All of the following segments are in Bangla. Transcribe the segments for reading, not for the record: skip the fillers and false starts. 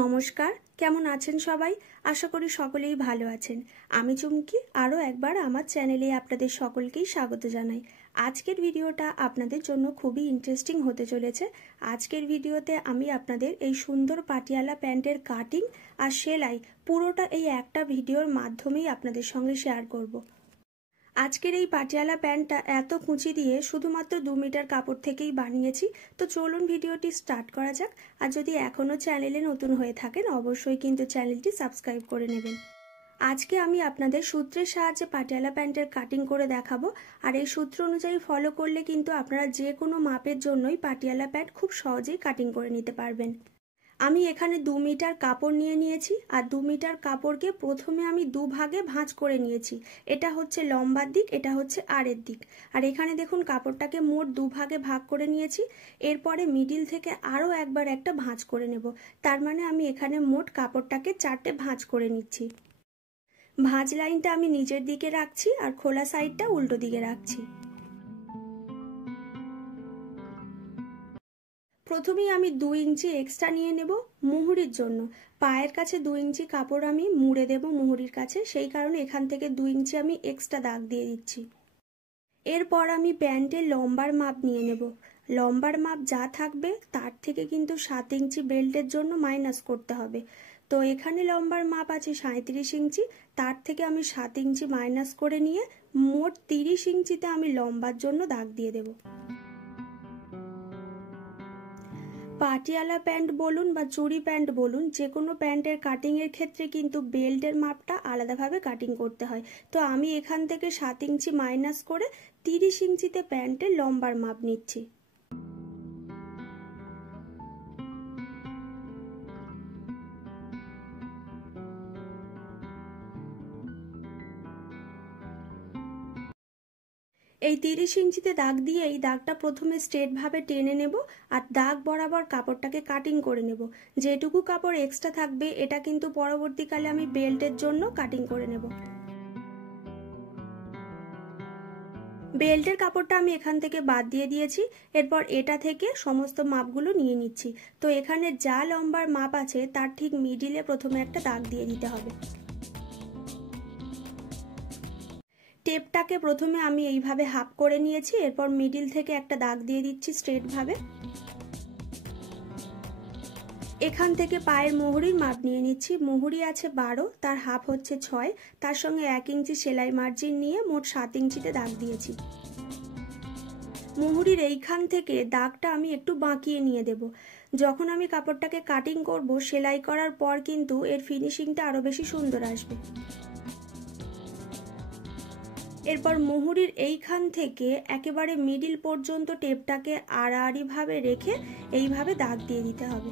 নমস্কার, কেমন আছেন সবাই? আশা করি সকলেই ভালো আছেন। আমি চুমকি আরও একবার আমার চ্যানেলে আপনাদের সকলকেই স্বাগত জানাই। আজকের ভিডিওটা আপনাদের জন্য খুবই ইন্টারেস্টিং হতে চলেছে। আজকের ভিডিওতে আমি আপনাদের এই সুন্দর পাটিয়ালা প্যান্টের কাটিং আর সেলাই পুরোটা এই একটা ভিডিওর মাধ্যমেই আপনাদের সঙ্গে শেয়ার করব। আজকের এই পাটিয়ালা প্যান্টটা এত কুঁচি দিয়ে শুধুমাত্র 2 মিটার কাপড় থেকেই বানিয়েছি। তো চলুন ভিডিওটি স্টার্ট করা যাক। আর যদি এখনও চ্যানেলে নতুন হয়ে থাকেন অবশ্যই কিন্তু চ্যানেলটি সাবস্ক্রাইব করে নেবেন। আজকে আমি আপনাদের সূত্রের সাহায্যে পাটিয়ালা প্যান্টের কাটিং করে দেখাবো। আর এই সূত্র অনুযায়ী ফলো করলে কিন্তু আপনারা যে কোনো মাপের জন্যই পাটিয়ালা প্যান্ট খুব সহজেই কাটিং করে নিতে পারবেন। আমি এখানে 2 মিটার কাপড় নিয়ে নিয়েছি আর 2 মিটার কাপড়কে প্রথমে আমি দুভাগে ভাঁজ করে নিয়েছি। এটা হচ্ছে লম্বার দিক, এটা হচ্ছে আড়ের দিক। আর এখানে দেখুন কাপড়টাকে মোট দুভাগে ভাগ করে নিয়েছি। এরপরে মিডিল থেকে আরও একবার একটা ভাঁজ করে নেব। তার মানে আমি এখানে মোট কাপড়টাকে 4টে ভাঁজ করে নিচ্ছি। ভাঁজ লাইনটা আমি নিচের দিকে রাখছি আর খোলা সাইডটা উল্টো দিকে রাখছি। প্রথমেই আমি 2 ইঞ্চি এক্সট্রা নিয়ে নেব মুহুরির জন্য। পায়ের কাছে 2 ইঞ্চি কাপড় আমি মুড়ে দেব মুহুরির কাছে, সেই কারণে এখান থেকে 2 ইঞ্চি আমি এক্সট্রা দাগ দিয়ে দিচ্ছি। এরপর আমি প্যান্টের লম্বার মাপ নিয়ে নেব। লম্বার মাপ যা থাকবে তার থেকে কিন্তু 7 ইঞ্চি বেল্টের জন্য মাইনাস করতে হবে। তো এখানে লম্বার মাপ আছে 37 ইঞ্চি, তার থেকে আমি 7 ইঞ্চি মাইনাস করে নিয়ে মোট 30 ইঞ্চিতে আমি লম্বার জন্য দাগ দিয়ে দেব। পাটিয়ালা প্যান্ট বলুন বা চুড়ি প্যান্ট বলুন, যে কোনো প্যান্টের কাটিংয়ের ক্ষেত্রে কিন্তু বেল্টের মাপটা আলাদাভাবে কাটিং করতে হয়। তো আমি এখান থেকে 7 ইঞ্চি মাইনাস করে 30 ইঞ্চিতে প্যান্টের লম্বার মাপ নিচ্ছি। এই 30 ইঞ্চিতে দাগ দিয়ে এই দাগটা প্রথমে স্ট্রেট ভাবে টেনে নেব আর দাগ বরাবর কাপড়টাকে কাটিং করে নেব। যেটুকু কাপড় এক্সট্রা থাকবে এটা কিন্তু পরবর্তীকালে আমি বেল্টের জন্য কাটিং করে নেব। বেল্টের কাপড়টা আমি এখান থেকে বাদ দিয়ে দিয়েছি। এরপর এটা থেকে সমস্ত মাপগুলো নিয়ে নিচ্ছি। তো এখানে যা লম্বার মাপ আছে তার ঠিক মিডিলে প্রথমে একটা দাগ দিয়ে দিতে হবে। টেপটাকে প্রথমে আমি এইভাবে হাফ করে নিয়েছি, এরপর মিডিল থেকে একটা দাগ দিয়ে দিচ্ছি স্ট্রেট ভাবে। এখান থেকে পায়ের মোহরির মাপ নিয়ে নিচ্ছি। মোহরি আছে 12, তার হাফ হচ্ছে 6, তার সঙ্গে 1 ইঞ্চি সেলাই মার্জিন নিয়ে মোট 7 ইঞ্চিতে দাগ দিয়েছি। মোহরির এইখান থেকে দাগটা আমি একটু বাঁকিয়ে নিয়ে দেব। যখন আমি কাপড়টাকে কাটিং করব সেলাই করার পর কিন্তু এর ফিনিশিংটা আরো বেশি সুন্দর আসবে। এরপর মুহুরির এইখান থেকে একেবারে মিডিল পর্যন্ত টেপটাকে আড়াআড়ি ভাবে রেখে এইভাবে দাগ দিয়ে দিতে হবে।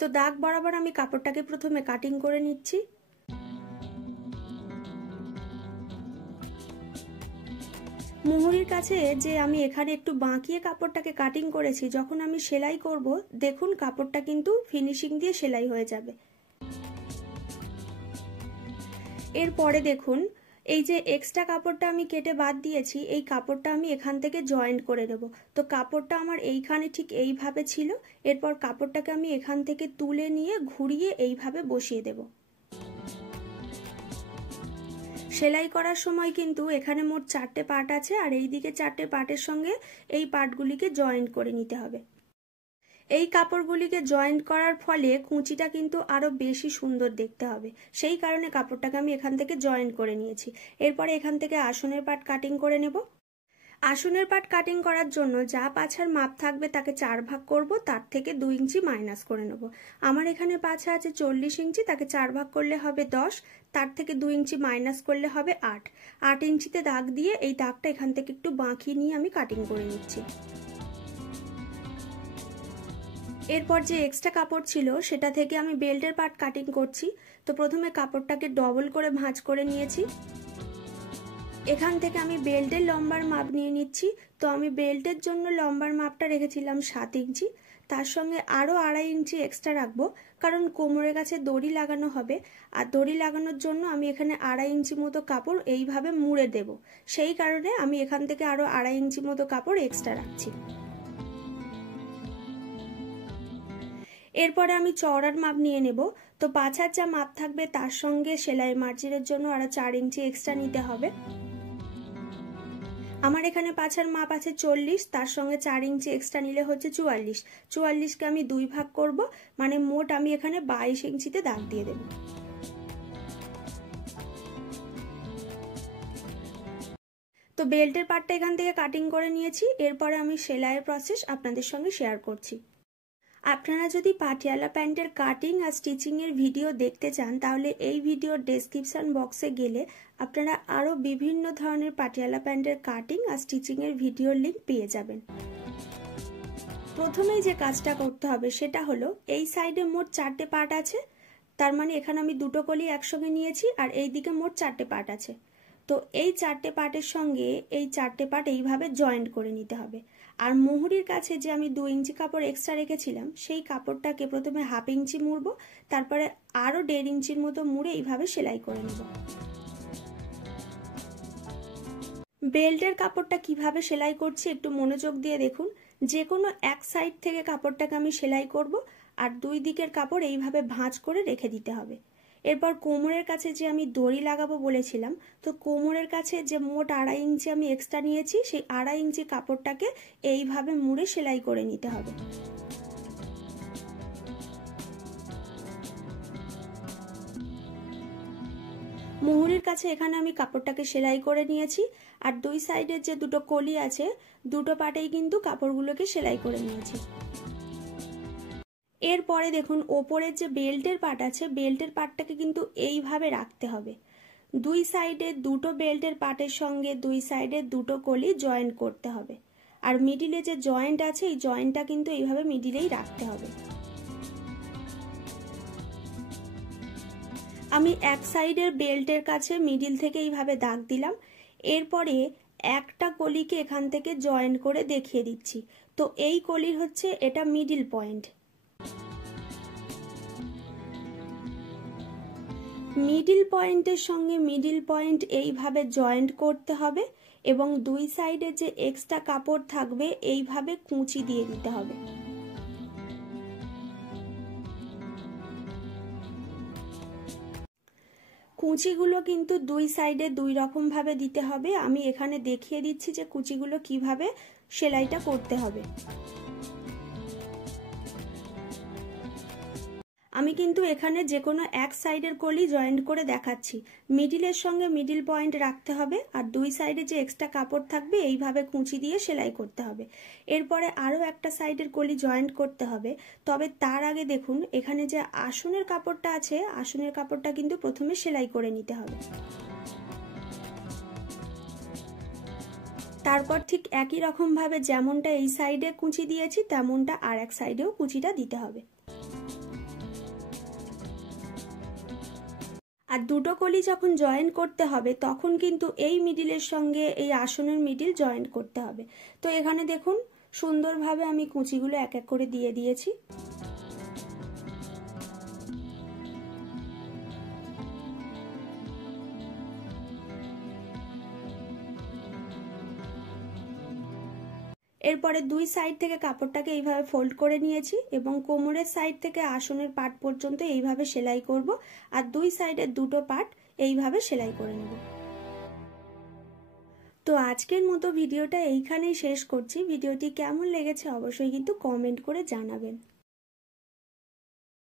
তো দাগ বরাবর আমি কাপড়টাকে প্রথমে কাটিং করে নিচ্ছি। মুহুরির কাছে যে আমি এখানে একটু বাঁকিয়ে কাপড়টাকে কাটিং করেছি, যখন আমি সেলাই করব দেখুন কাপড়টা কিন্তু ফিনিশিং দিয়ে সেলাই হয়ে যাবে। এরপরে দেখুন এই যে এক্সট্রা কাপড়টা আমি কেটে বাদ দিয়েছি, এই কাপড়টা আমি এখান থেকে জয়েন্ট করে নেব। তো কাপড়টা আমার এইখানে ঠিক এইভাবে ছিল। এরপর কাপড়টাকে আমি এখান থেকে তুলে নিয়ে ঘুরিয়ে এইভাবে বসিয়ে দেব। সেলাই করার সময় কিন্তু এখানে মোট 4টে পার্ট আছে আর এই দিকে 4টে পার্টের সঙ্গে এই পার্টগুলিকে জয়েন্ট করে নিতে হবে। এই কাপড়গুলিকে জয়েন্ট করার ফলে কুঁচিটা কিন্তু আরো বেশি সুন্দর দেখতে হবে, সেই কারণে কাপড়টাকে আমি এখান থেকে জয়েন্ট করে নিয়েছি। এরপরে এখান থেকে আসনের পার্ট কাটিং করে নেব। আসনের পার্ট কাটিং করার জন্য যা পাছার মাপ থাকবে তাকে 4 ভাগ করব, তার থেকে 2 ইঞ্চি মাইনাস করে নেব। আমার এখানে পাছা আছে 40 ইঞ্চি, তাকে 4 ভাগ করলে হবে 10, তার থেকে 2 ইঞ্চি মাইনাস করলে হবে 8 ইঞ্চিতে দাগ দিয়ে এই দাগটা এখান থেকে একটু বাঁকিয়ে নিয়ে আমি কাটিং করে নিচ্ছি। এরপর যে এক্সট্রা কাপড় ছিল সেটা থেকে আমি বেল্টের পার্ট কাটিং করছি। তো প্রথমে কাপড়টাকে ডবল করে ভাঁজ করে নিয়েছি। এখান থেকে আমি বেল্টের লম্বার মাপ নিয়ে নিচ্ছি। তো আমি বেল্টের জন্য লম্বার মাপটা রেখেছিলাম 7 ইঞ্চি, তার সঙ্গে আরও 2.5 ইঞ্চি এক্সট্রা রাখবো, কারণ কোমরের কাছে দড়ি লাগানো হবে। আর দড়ি লাগানোর জন্য আমি এখানে 2.5 ইঞ্চি মতো কাপড় এইভাবে মুড়ে দেব, সেই কারণে আমি এখান থেকে আরও 2.5 ইঞ্চি মতো কাপড় এক্সট্রা রাখছি। এরপরে আমি চওড়ার মাপ নিয়ে নেব। তো পাছার যা মাপ থাকবে তার সঙ্গে সেলাই মার্জিনের জন্য আরো 4 ইঞ্চি এক্সট্রা নিতে হবে। আমার এখানে পাছার মাপ আছে 40, তার সঙ্গে 4 ইঞ্চি এক্সট্রা নিলে হচ্ছে 44। 44কে আমি 2 ভাগ করব, মানে মোট আমি এখানে 22 ইঞ্চিতে দাগ দিয়ে দেব। তো বেল্টের পার্টটা এখান থেকে কাটিং করে নিয়েছি। এরপরে আমি সেলাইয়ের প্রসেস আপনাদের সঙ্গে শেয়ার করছি। আপনারা যদি পাটিয়ালা প্যান্টের কাটিং আর স্টিচিং এর ভিডিও দেখতে চান তাহলে এই ভিডিওর ডেসক্রিপশন বক্সে গেলে আপনারা আরো বিভিন্ন ধরনের পাটিয়ালা প্যান্টের কাটিং আর স্টিচিং এর ভিডিওর লিংক পেয়ে যাবেন। প্রথমেই যে কাজটা করতে হবে সেটা হলো এই সাইডে মোট 4টে পার্ট আছে, তার মানে এখানে আমি দুটো কলি একসঙ্গে নিয়েছি আর এই দিকে মোট 4টে পার্ট আছে। তো এই 4টে পার্টের সঙ্গে এই 4টে পার্ট এইভাবে জয়েন্ট করে নিতে হবে। আর মুহুরির কাছে যে আমি 2 ইঞ্চি কাপড় এক্সট্রা রেখেছিলাম সেই কাপড়টাকে প্রথমে হাফ ইঞ্চি মুড়বো, তারপরে আরো 1.5 ইঞ্চির মতো মুড়ে এইভাবে সেলাই করে নেব। বেল্টের কাপড়টা কিভাবে সেলাই করছি একটু মনোযোগ দিয়ে দেখুন। যে কোনো এক সাইড থেকে কাপড়টাকে আমি সেলাই করব আর দুই দিকের কাপড় এইভাবে ভাঁজ করে রেখে দিতে হবে। এরপর কোমরের কাছে যে আমি দড়ি লাগাবো বলেছিলাম, তো কোমরের কাছে যে মোট 2.5 ইঞ্চি আমি এক্সট্রা নিয়েছি সেই 2.5 ইঞ্চি কাপড়টাকে এইভাবে মুড়ে সেলাই করে নিতে হবে। মুহুরির কাছে এখানে আমি কাপড়টাকে সেলাই করে নিয়েছি আর দুই সাইডের যে দুটো কলি আছে দুটো পাটেই কিন্তু কাপড়গুলোকে সেলাই করে নিয়েছি। এরপরে দেখুন ওপরের যে বেল্টের পার্ট আছে বেল্টের পার্টটাকে কিন্তু এইভাবে রাখতে হবে। দুই সাইডে দুটো বেল্টের পার্টের সঙ্গে দুই সাইডে দুটো কলি জয়েন্ট করতে হবে আর মিডিলে যে জয়েন্ট আছে এই জয়েন্টটা কিন্তু এইভাবে মিডিলেই রাখতে হবে। আমি এক সাইডের বেল্টের কাছে মিডিল থেকে এইভাবে দাগ দিলাম। এরপরে একটা কলিকে এখান থেকে জয়েন্ট করে দেখিয়ে দিচ্ছি। তো এই কলির হচ্ছে এটা মিডিল পয়েন্ট। মিডিল পয়েন্টের সঙ্গে মিডিল পয়েন্ট এইভাবে জয়েন্ট করতে হবে এবং দুই সাইডে যে এক্সট্রা কাপড় থাকবে এইভাবে কুঁচি দিয়ে দিতে হবে। কুচিগুলো কিন্তু দুই সাইডে দুই রকম ভাবে দিতে হবে। আমি এখানে দেখিয়ে দিচ্ছি যে কুচিগুলো কিভাবে সেলাইটা করতে হবে। আমি কিন্তু এখানে যে কোনো এক সাইডের কলি জয়েন্ট করে দেখাচ্ছি। মিডিলের সঙ্গে মিডিল পয়েন্ট রাখতে হবে আর দুই সাইডে যে এক্সট্রা কাপড় থাকবে এইভাবে কুঁচি দিয়ে সেলাই করতে হবে। এরপরে আরও একটা সাইডের কলি জয়েন্ট করতে হবে। তবে তার আগে দেখুন এখানে যে আসনের কাপড়টা আছে আসনের কাপড়টা কিন্তু প্রথমে সেলাই করে নিতে হবে। তারপর ঠিক একই রকম ভাবে যেমনটা এই সাইডে কুঁচি দিয়েছি তেমনটা আর এক সাইডেও কুচিটা দিতে হবে। আর দুটো কলি যখন জয়েন করতে হবে তখন কিন্তু এই মিডিলের সঙ্গে এই আসনের মিডিল জয়েন্ট করতে হবে। তো এখানে দেখুন সুন্দরভাবে আমি কুচিগুলো এক এক করে দিয়ে দিয়েছি। এরপরে দুই সাইড থেকে কাপড়টাকে এইভাবে ফোল্ড করে নিয়েছি এবং কোমরের সাইড থেকে আসনের পার্ট পর্যন্ত এইভাবে সেলাই করব আর দুই সাইডের দুটো পার্ট এইভাবে সেলাই করে নেব। তো আজকের মতো ভিডিওটা এইখানেই শেষ করছি। ভিডিওটি কেমন লেগেছে অবশ্যই কিন্তু কমেন্ট করে জানাবেন।